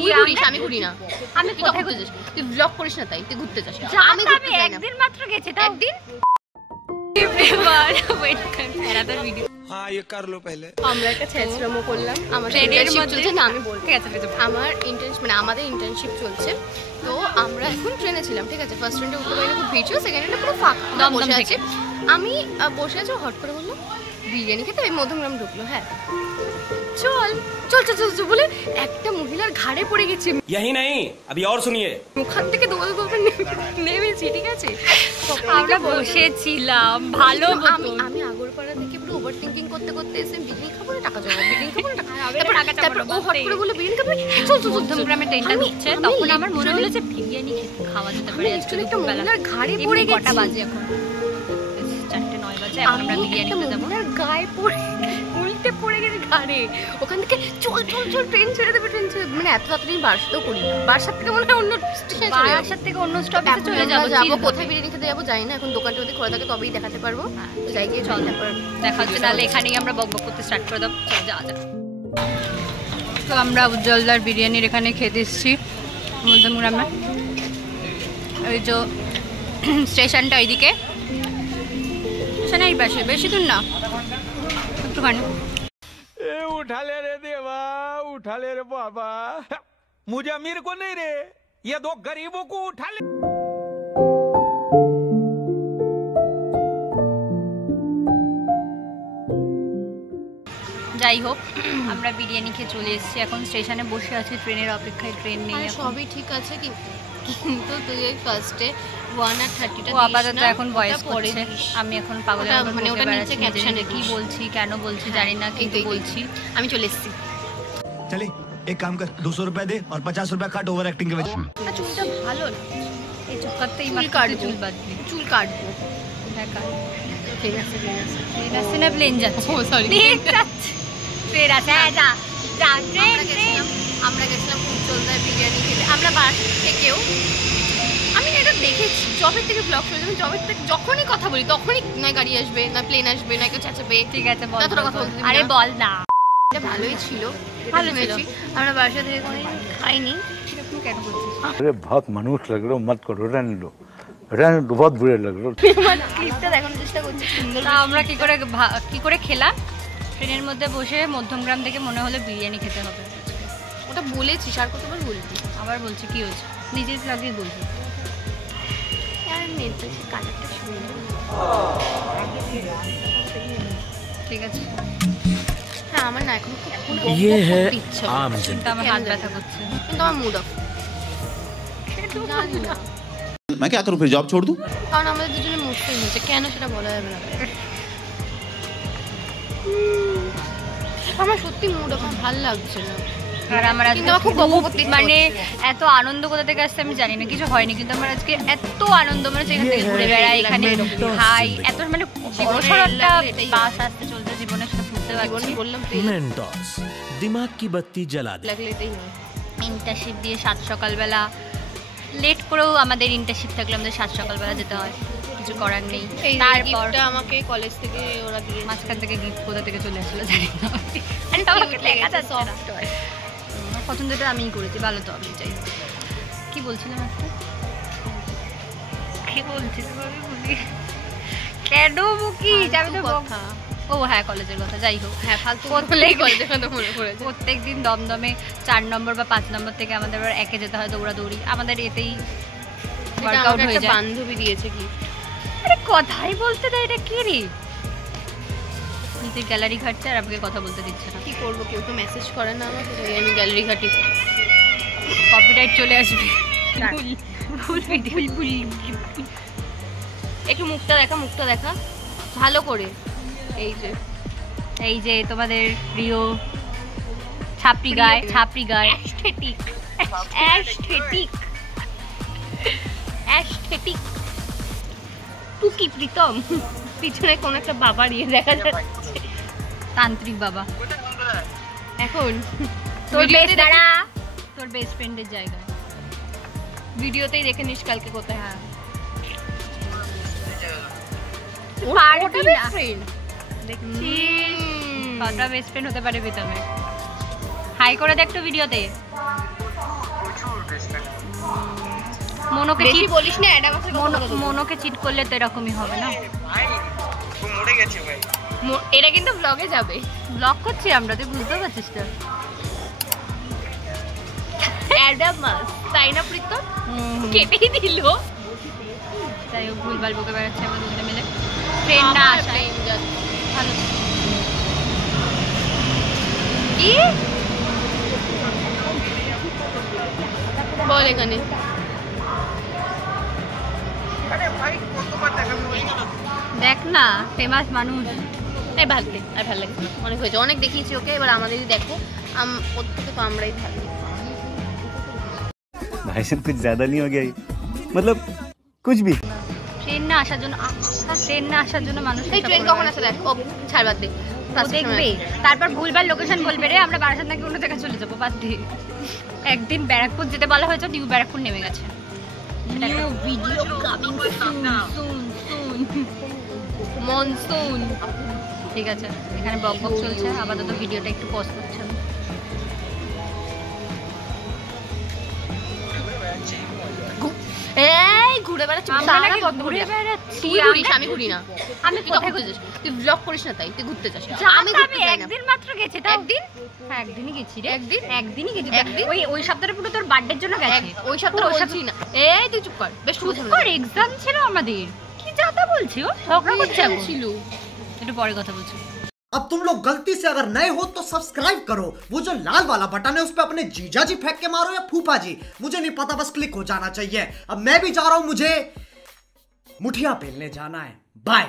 তুই ঘুরিস, আমি ঘুরি না। আমি কোথায় ঘুরতে যাস? তুই ব্লগ করিস না, তাই তুই ঘুরতে যাস। আমি একদিন মাত্র গেছি, তাও একদিন। আমরা একটা ছেচরামো করলাম, আমার ইন্টার্নশিপ চলছে না, আমি বলতে গেছি আমার ইন্টার্নশিপ মানে আমাদের ইন্টার্নশিপ চলছে। তো আমরা এখন ট্রেনে ছিলাম, ঠিক আছে। ফার্স্ট ট্রেনটা উঠতে পারিনি, খুব ভিড় ছিল। সেকেন্ড ট্রেনটা পুরো ফাঁকা বসে আছে। আমি বসে আছি, হট করে বললো বিরিয়ানি খেতে, ওই মধ্যমগ্রাম ঢুকলো। হ্যাঁ চল চল চল চল বলে একটা মহিলার ঘাড়ে পড়ে গেছে। यही नहीं अभी और सुनिए, ওখান থেকে দৌড়ে দৌড়ে নেমেছি, ঠিক আছে। আমরা বসেছিলাম ভালো। আমি আগরপাড়া থেকে পুরো ওভার থিঙ্কিং করতে করতে এসে বিরিয়ানি খাবো না, টাকা জমা, বিরিয়ানি খাবো না, তারপর ও হট করে বলে বিরিয়ানি খাবো, চল চল মধ্যমগ্রামে ট্রেনটা ঢুকছে। তখন আমার মনে হলো যে বিরিয়ানি খাওয়া যেতে পারে। আজকে একটা মহিলার ঘাড়ে পড়ে গেছে। কটা বাজে এখন? 4:09 বাজে। এখন আমরা বিরিয়ানি খেতে যাবো। মহিলার গায়ে পড়ে উল্টে পড়ে গেছে ঘাড়ে। ওখান থেকে চল চল চল ট্রেন ছেড়ে দেবে, ট্রেন ছেড়ে। মানে এত তাড়াতাড়ি বারসাতেও করি না, বারসাত থেকে মনে হয় অন্য স্টেশনে চলে যাবো, বারসাত থেকে অন্য স্টপেজে চলে যাবো। কোথায় বিরিয়ানি খেতে যাবো জানি না, এখন দোকানটা যদি খোলা থাকে তবেই দেখাতে পারবো। তো যাই গিয়ে চল, তারপর দেখা হচ্ছে। তাহলে এখানেই আমরা বকবক করতে স্টার্ট করে দেবো। চল যাওয়া যাক। তো আমরা উজ্জ্বলদার বিরিয়ানির এখানে খেতে এসেছি মধ্যমগ্রামে। ওই যে স্টেশনটা ওইদিকে, স্টেশনের পাশে, বেশি দূর না, একটুখানি। उठा ले रे देवा, उठा ले रे बाबा, मुझे अमीर को नहीं रे, ये दो गरीबों को उठा ले। যাই হোক, আমরা বিরিয়ানি খেয়ে চলে এসেছি। এখন স্টেশনে বসে আছি, ট্রেনের অপেক্ষায়। ট্রেন নেই, সবই ঠিক আছে, কিন্তু তুই ওই ফার্স্টে 1:30টা আপাতত এখন ভয়েস করছে। আমি এখন পাগলের মতো মানে ওটা নিচে ক্যাপশনে কি বলছি, কেন বলছি জানি না, কিন্তু বলছি। আমি চলে এসেছি। চলে এক কাম কর, 200 रुपए दे और 50 रुपए काट ओवर एक्टिंग के वजह। চুলটা ভালো না, এই চুল কাটতেই চুল বাঁধবি। চুল কাটবো, হ্যাঁ কাট। ঠিক আছে ঠিক আছে। ট্রেন আসছে না প্লেন যাচ্ছে? ও সরি, ট্রেন আছে। হ্যাঁ যা যা। আমরা গেছিলাম উজ্জ্বলদার বিরিয়ানি খেতে। আমরা বারসাত থেকেও, আমি এটা দেখেছি জবের থেকে ব্লগ করে, জবের থেকে যখনই কথা বলি তখনই না গাড়ি আসবে, না প্লেন আসবে, না কেউ চেঁচাবে। ঠিক আছে বল, তোরা কথা বলতে। আরে বল না। এটা ভালোই ছিল, ভালো ছিল। আমরা বারসাত থেকে কোনো খাইনি। এরকম কেন বলছিস? अरे बहुत मनुष्य लग रहे हो, मत करो, रहने दो, बहुत बुरे लग रहे हो। ক্লিপটা দেখানোর চেষ্টা করছি সুন্দর। তা আমরা কি করে খেলাম? ট্রেনের মধ্যে বসে মধ্যমগ্রাম থেকে মনে হলো বিরিয়ানি খেতে হবে। ওটা বলেছিস, আর কতবার বলবি? আবার বলছি, কি হয়েছে? নিজের ব্লগেই বলবি। কালারটা সুন্দর, ঠিক আছে। হ্যাঁ আমার না এখন খুব ये है ইচ্ছা, आम কিন্তু আমার হাত ব্যথা করছে, কিন্তু আমার মুড অফ। मैं क्या करूं, फिर जॉब छोड़ दूं? কারণ আমাদের দুজনে মুশকিল হয়েছে, কেন সেটা বলা যাবে না। আমার সত্যি মুড অফ, ভালো লাগছে না। আর আমার আজকে খুব মানে এত আনন্দ কোথা থেকে আসছে আমি জানি না, কিছু হয়নি, কিন্তু আমার আজকে এত আনন্দ, মানে এখান থেকে ঘুরে বেড়াই, এখানে খাই, এত মানে বড়সড় একটা বাস আসতে চলছে জীবনের সাথে ঘুরতে পারছি। বললাম मेंटोस दिमाग की बत्ती जला दे। লাগলে এটাই হয়। ইন্টারশিপ দিয়ে 7 সকালবেলা লেট করেও আমাদের ইন্টারশিপ থাকলে আমাদের 7 সকালবেলা যেতে হয়, কিছু করার নেই। তারপর আমাকে কলেজ থেকে ওরা দিয়ে, মাঝখান থেকে গিফট কোথা থেকে চলে আসলো জানি না, আমাকে লেখা যাচ্ছে না। পছন্দটা আমিই করেছি, ভালো তো আমি চাই। কি বলছিলাম একটা, কি বলছিলাম আমি ভুলি কেন মুখি যাবে তো কথা। ও হ্যাঁ, কলেজের কথা। যাই হোক, হ্যাঁ ফালতু কলেজের কথা মনে পড়েছে। প্রত্যেকদিন দমদমে 4 নম্বর বা 5 নম্বর থেকে আমাদের একে যেতে হয় দৌড়াদৌড়ি, আমাদের এতেই ওয়ার্কআউট হয়ে যায়। বান্ধবী দিয়েছে কি, আরে কথাই বলতে দেয়, এটা কি রে? নিজের গ্যালারি ঘাটছে আর আমাকে কথা বলতে দিচ্ছে না। কি করবো, কেউ তো মেসেজ করে না আমাকে, আমি গ্যালারি ঘাটি। কপিরাইট চলে আসবে। একটু মুখটা দেখা, মুখটা দেখা ভালো করে। এই যে তোমাদের প্রিয় ছাপড়ি গায়, ছাপড়ি গায়, অ্যাস্থেটিক অ্যাস্থেটিক অ্যাস্থেটিক টুকি প্রীতম। পিছনে কোন একটা বাবা নিয়ে দেখা যাচ্ছে, তান্ত্রিক বাবা। এখন তোর বেস্ট ফ্রেন্ডের জায়গায় ভিডিওতেই দেখে নিস কালকে কোথায়। হ্যাঁ, ওটা বেস্ট ফ্রেন্ড দেখছিস? কতটা বেস্ট ফ্রেন্ড হতে পারে প্রীতমের? হাই করে দেখ তো ভিডিওতে। মনোকে বেশি চিট বলিস না, অ্যাডামাসের কথা বলো। মনোকে চিট করলে তো এরকমই হবে না। এটা কিন্তু ব্লগে যাবে। ব্লগ করছি আমরা, তুই বুঝতে পারছিস তো? অ্যাডামাস তাই না প্রীতম? কেটেই দিল। তাই ও ভুলভাল বকে বেড়াচ্ছে আমরা দুজনে মিলে। ট্রেন না আসায় ভালো। কি বল এখানে? দেখ না ফেমাস মানুষ। এই ভালো আর ভালো লাগছে না, অনেক হয়েছে, অনেক দেখিয়েছি ওকে, এবার আমাদেরই দেখো। ওর থেকে তো আমরাই ভালো। भाई साहब कुछ ज्यादा नहीं हो गया ये? मतलब कुछ भी। ট্রেন না আসার জন্য মানুষ এই ট্রেন কখন আসে দেখ। ও ছাড়, বাদ দে। ও দেখবে, তারপর ভুলভাল লোকেশন বলবে রে, আমরা বারাসাত নাকি অন্য জায়গায় চলে যাবো, বাদ দে। একদিন ব্যারাকপুর যেতে বলা হয়েছে, নিউ ব্যারাকপুর নেমে গেছে। New video coming soon monsoon. ঠিক আছে, এখানে বক বক চলছে, আপাতত ভিডিওটা একটু পজ করছে। এই ঘুরে বেড়াচ্ছি, আমরা সারা নাকি পথ ঘুরে বেড়াচ্ছি? তুই ঘুরিস, আমি ঘুরি না। আমি তুই কোথায় ঘুরতে যাস? তুই ব্লগ করিস না, তাই তুই ঘুরতে যাস। আমি একদিন মাত্র গেছি, তাও একদিন? হ্যাঁ একদিনই গেছি রে। একদিনই গেছি। ওই সপ্তাহে পুরো তোর বার্থডের জন্য গেছি। ওই সপ্তাহে বলছি না। এই তুই চুপ কর, বেশ চুপ কর, এক্সাম ছিল আমাদের। কি যাতা বলছি ও? ঝগড়া করছে এখন। ছিল। একটু পরে কথা বলছি। अब तुम लोग गलती से अगर नए हो तो सब्सक्राइब करो, वो जो लाल वाला बटन है उस पे अपने जीजा जी फेंक के मारो या फूफा जी, मुझे नहीं पता, बस क्लिक हो जाना चाहिए। अब मैं भी जा रहा हूं, मुझे मुठिया पेलने जाना है। बाय।